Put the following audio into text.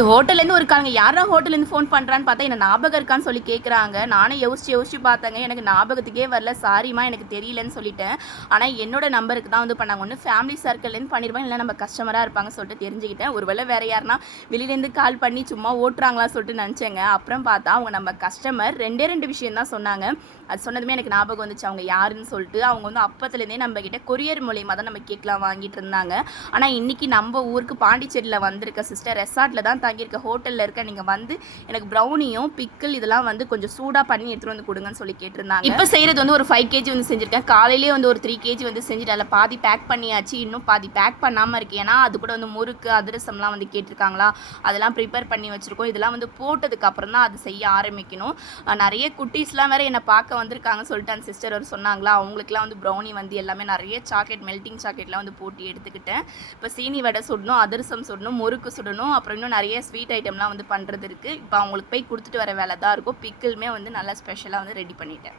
நேற்று ஹோட்டல்லேருந்து ஒரு காலங்க யாரா ஹோட்டல்லேருந்து ஃபோன் பண்ணுறான்னு பார்த்தா என்ன ஞாபகம் இருக்கான்னு சொல்லி கேட்குறாங்க. நானே யோசிச்சு பார்த்தாங்க. எனக்கு ஞாபகத்துக்கே வரல. சாரிம்மா எனக்கு தெரியலன்னு சொல்லிட்டேன். ஆனால் என்னோட நம்பருக்கு தான் வந்து பண்ணாங்க. ஒன்று ஃபேமிலி சர்க்கிள்லேருந்து பண்ணியிருப்பாங்க, இல்லை நம்ம கஸ்டமராக இருப்பாங்க சொல்லிட்டு தெரிஞ்சுக்கிட்டேன். ஒருவேளை வேறு யாருன்னா வெளியிலேருந்து கால் பண்ணி சும்மா ஓட்டுறாங்களா சொல்லிட்டு நினச்சேங்க. அப்புறம் பார்த்தா அவங்க நம்ம கஸ்டமர். ரெண்டு விஷயம் தான் சொன்னாங்க. அது சொன்னதுமே எனக்கு ஞாபகம் வந்துச்சு அவங்க யாருன்னு சொல்லிட்டு. அவங்க வந்து அப்பத்துலேருந்தே நம்ம கிட்ட கொரியர் மூலியமாக தான் நம்ம கேக்லாம் வாங்கிட்டு இருந்தாங்க. ஆனால் இன்றைக்கி நம்ம ஊருக்கு பாண்டிச்சேரியில் வந்திருக்க சிஸ்டர் ரெசார்ட்டில் தான் தங்கியிருக்க ஹோட்டலில் இருக்க. நீங்கள் வந்து எனக்கு ப்ரௌனியும் பிக்கிள் இதெல்லாம் வந்து கொஞ்சம் சூடாக பண்ணி எடுத்துகிட்டு வந்து கொடுங்கன்னு சொல்லி கேட்டிருந்தாங்க. இப்போ செய்கிறது வந்து ஒரு 5 kg வந்து செஞ்சுருக்கேன். காலையிலேயே வந்து ஒரு 3 kg வந்து செஞ்சுட்டு அதில் பாதி பேக் பண்ணியாச்சு. இன்னும் பாதி பேக் பண்ணாமல் இருக்குது. ஏன்னா அது கூட வந்து முறுக்கு அதிரசம்லாம் வந்து கேட்டிருக்காங்களா, அதெல்லாம் ப்ரிப்பேர் பண்ணி வச்சுருக்கோம். இதெல்லாம் வந்து போட்டதுக்கப்புறம் தான் அது செய்ய ஆரம்பிக்கணும். நிறைய குட்டீஸ்லாம் வேறு என்னை பார்க்க வந்திருக்காங்க சொல்லிட்டு அந்த சிஸ்டர் ஒரு சொன்னாங்களா, அவங்களுக்குலாம் வந்து ப்ரௌனி வந்து எல்லாமே நிறைய சாக்லேட் மெல்ட்டிங் சாக்லேட்லாம் வந்து போட்டு எடுத்துக்கிட்டேன். இப்போ சீனி வடை சுடணும், அதிரசம் சுடணும், முறுக்கு சுடணும், அப்புறம் இன்னும் நிறைய ஸ்வீட் ஐட்டம்லாம் வந்து பண்ணுறது இருக்குது. இப்போ அவங்களுக்கு போய் கொடுத்துட்டு வர வேலை தான் இருக்கும். பிக்கிளுமே வந்து நல்லா ஸ்பெஷலாக வந்து ரெடி பண்ணிட்டேன்.